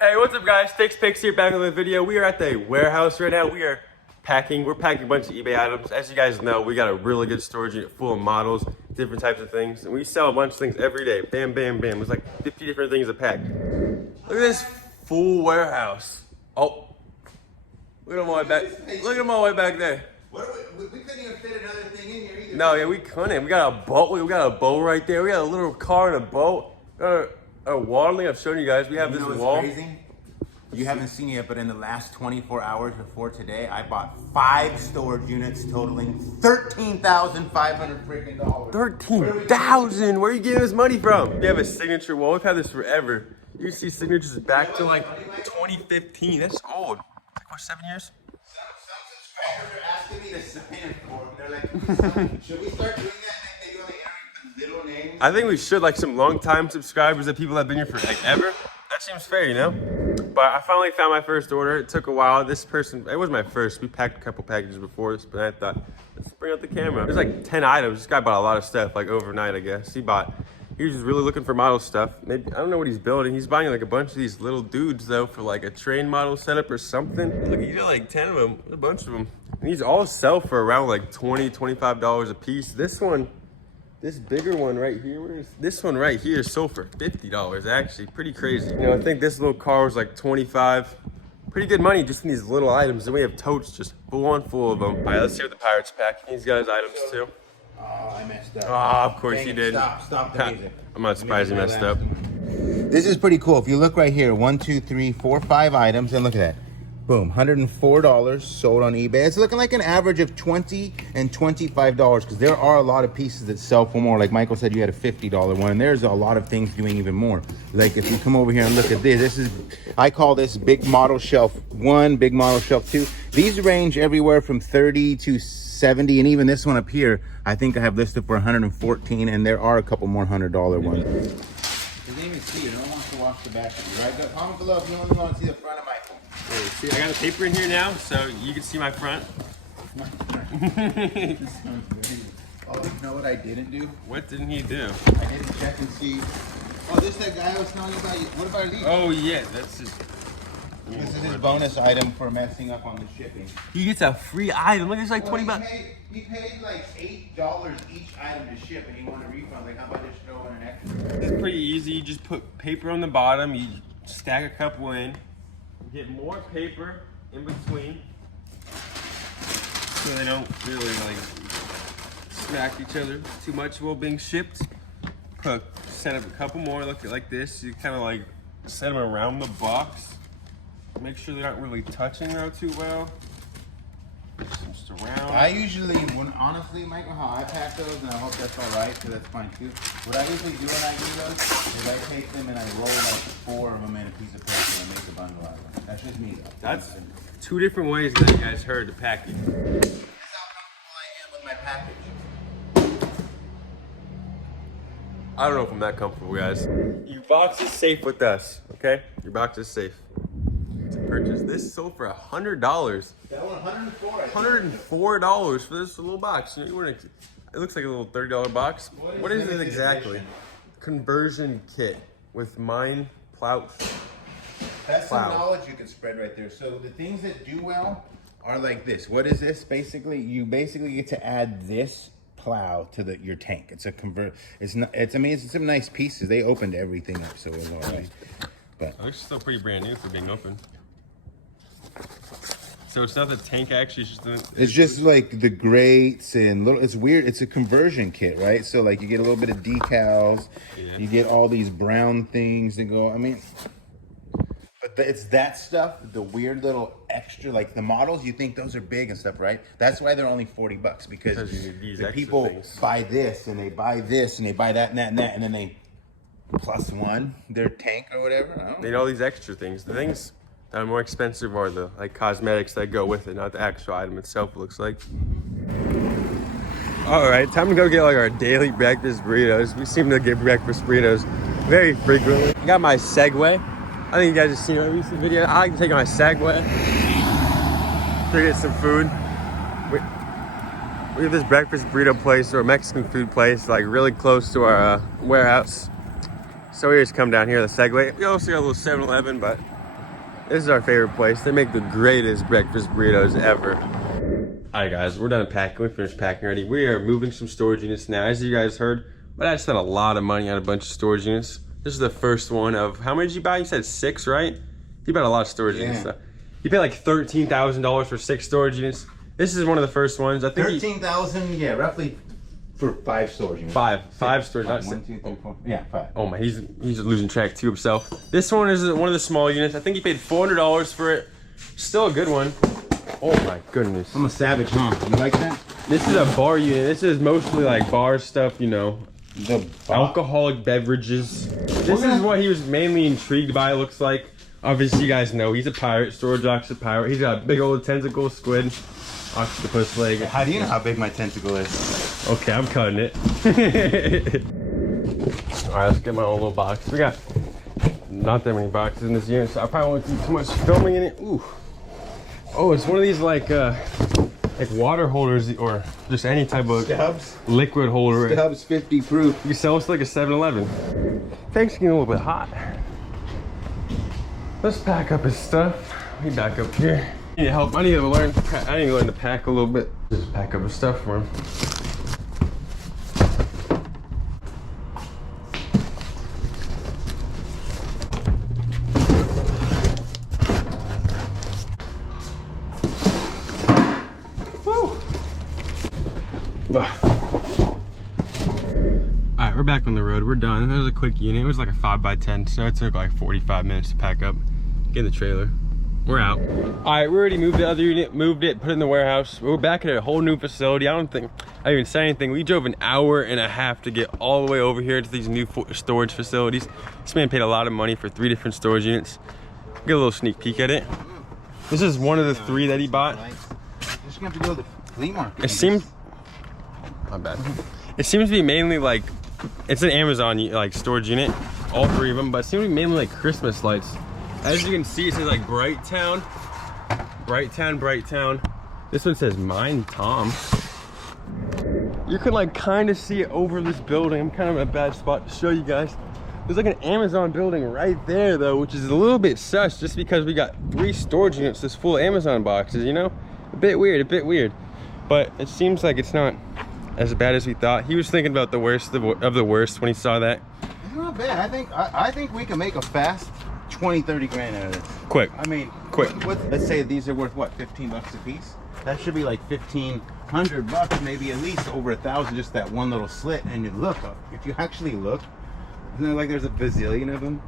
Hey, what's up guys? Stixx Picks here, back with a video. We are at the warehouse right now. We're packing a bunch of eBay items. As you guys know, we got a really good storage unit full of models, different types of things. And we sell a bunch of things every day. Bam, bam, bam. There's like 50 different things to pack. Look at this full warehouse. Oh, look at them all the way back. Look at them all the way back there. We couldn't even fit another thing in here either. No, yeah, we couldn't. We got a boat. We got a boat right there. We got a little car and a boat. A wall link I've shown you guys. We have this wall. Crazy? You haven't seen it yet, but in the last 24 hours before today, I bought 5 storage units totaling $13,500 freaking dollars. 13,000. Where are you getting this money from? We have a signature wall. We've had this forever. You can see signatures back to like 2015. That's old. Like what, 7 years? Some subscribers are asking me to sign it for them. They're like, should we start doing that? Like they do on the little names. I think we should, like some long-time subscribers that people have been here for like ever. That seems fair, you know? But I finally found my first order. It took a while. This person, it was my first. We packed a couple packages before this, but I thought, let's bring out the camera. There's like 10 items. This guy bought a lot of stuff, like overnight, I guess. He was just really looking for model stuff. Maybe, I don't know what he's building. He's buying like a bunch of these little dudes though for like a train model setup or something. Look, he got like 10 of them, a bunch of them. And these all sell for around like $20, $25 a piece. This bigger one right here, this one right here sold for $50 actually, pretty crazy. You know, I think this little car was like 25. Pretty good money just in these little items. Then we have totes just full of them. All right, let's see what the Pirates pack. These guys items too. Oh, I messed up. Oh, of course you did. Stop the music. I'm not surprised you messed up. This is pretty cool. If you look right here, 1, 2, 3, 4, 5 items, and look at that. Boom, $104 sold on eBay. It's looking like an average of $20 and $25 because there are a lot of pieces that sell for more. Like Michael said, you had a $50 one, and there's a lot of things doing even more. Like if you come over here and look at this, I call this big model shelf 1, big model shelf 2. These range everywhere from 30 to 70, and even this one up here, I think I have listed for 114, and there are a couple more $100 ones. You didn't even see it. No one wants to watch the back of you, right? Comment below if you only want to see the front of my phone. See, I got the paper in here now, so you can see my front. Oh, you know what I didn't do? What didn't he do? I didn't check and see. Oh, this is that guy I was telling you about. What about these? Oh yeah, that's just. This is his bonus item for messing up on the shipping. He gets a free item. Look, it's like 20 bucks. He paid like $8 each item to ship, and he wanted a refund. Like, how about just throw in an extra? It's pretty easy. You just put paper on the bottom. You stack a couple in. Get more paper in between, so they don't really like smack each other too much while being shipped. Set up a couple more. Look at like this. You kind of like set them around the box. Make sure they're not really touching though too well. Just around. I usually, honestly, Michael, how I pack those, and I hope that's all right, so that's fine too. What I usually do when I do those is I take them and I roll like 4 of them in a piece of paper and make a bundle out of them. That's just me though. That's 2 different ways that you guys heard the package. That's how comfortable I am with my package. I don't know if I'm that comfortable, guys. Your box is safe with us, okay? Your box is safe. To purchase this sold for $100. That one, $104 for this little box. You know, it looks like a little $30 box. What is it exactly? Conversion kit with mine plow. That's some knowledge you can spread right there. So the things that do well are like this. What is this? Basically, you basically get to add this plow to your tank. It's a It's some nice pieces. They opened everything up, so it was all right. But it looks still pretty brand new for being open. So it's not the tank actually, it's just like the grates and it's weird. It's a conversion kit, right? So like you get a little bit of decals, you get all these brown things that go, I mean, but it's that stuff, the weird little extra, like the models, you think those are big and stuff, right? That's why they're only $40 because the people buy this and they buy this and they buy that and that and that, and then they +1 their tank or whatever. They need all these extra things. The things that are more expensive are the like cosmetics that go with it, not the actual item itself, it looks like. All right, time to go get like our daily breakfast burritos. We seem to get breakfast burritos very frequently. I got my Segway. I think you guys have seen my recent video. I like to take my Segway to get some food. We have this breakfast burrito place or a Mexican food place like really close to our warehouse. So we just come down here, the Segway. We also got a little 7-Eleven, but This is our favorite place. They make the greatest breakfast burritos ever. All right, guys, we're done packing. We finished packing already. We are moving some storage units now. As you guys heard, but I spent a lot of money on a bunch of storage units. This is the first one of, how many did you buy? You said 6, right? You bought a lot of storage units. So you paid like $13,000 for 6 storage units. This is one of the first ones. I think 13,000, yeah, roughly for 5 storage units. 5 storage, not 6. 1, 2, 3, 4. Yeah, 5. Oh my, he's losing track too himself. This one is one of the small units. I think he paid $400 for it. Still a good one. Oh my goodness. I'm a savage, huh? You like that? This is a bar unit. This is mostly like bar stuff, you know. The alcoholic beverages. This is what he was mainly intrigued by, it looks like. Obviously, you guys know he's a pirate. Storage Ox is a pirate. He's got a big old tentacle, squid, octopus leg. How do you know how big my tentacle is? Okay, I'm cutting it. All right, let's get my own little box. We got not that many boxes in this unit, so I probably won't do too much filming in it. Ooh. Oh, it's one of these like water holders or just any type of Stubbs. Liquid holder. Stubbs 50 proof. You can sell this like a 7-Eleven. Thanks, getting a little bit hot. Let's pack up his stuff. Let me back up here. I need help. I need to learn to pack a little bit. Just pack up his stuff for him. Alright, we're back on the road. We're done. That was a quick unit. It was like a 5x10, so it took like 45 minutes to pack up, get in the trailer. We're out. Alright, we already moved the other unit, moved it, put it in the warehouse. We're back at a whole new facility. I didn't even say anything. We drove an hour and a half to get all the way over here to these new storage facilities. This man paid a lot of money for 3 different storage units. Get a little sneak peek at it. This is one of the 3 that he bought. Just gonna have to go to the flea market. It seems, not bad. It seems to be mainly like, it's an Amazon like storage unit, all 3 of them, but it seems to be mainly like Christmas lights. As you can see, it says like Bright Town, Bright Town, Bright Town. This one says Mine Tom. You can like kind of see it over this building. I'm kind of in a bad spot to show you guys. There's like an Amazon building right there though, which is a little bit sus just because we got 3 storage units that's full of Amazon boxes, you know? A bit weird. But it seems like it's not as bad as we thought. He was thinking about the worst of the worst when he saw that. It's not bad. I think we can make a fast 20-30 grand out of this. Quick. I mean, quick. Let's say these are worth what, 15 bucks a piece? That should be like 1,500 bucks, maybe at least over 1,000, just that one little slit. And you look, if you actually look, isn't it like there's a bazillion of them?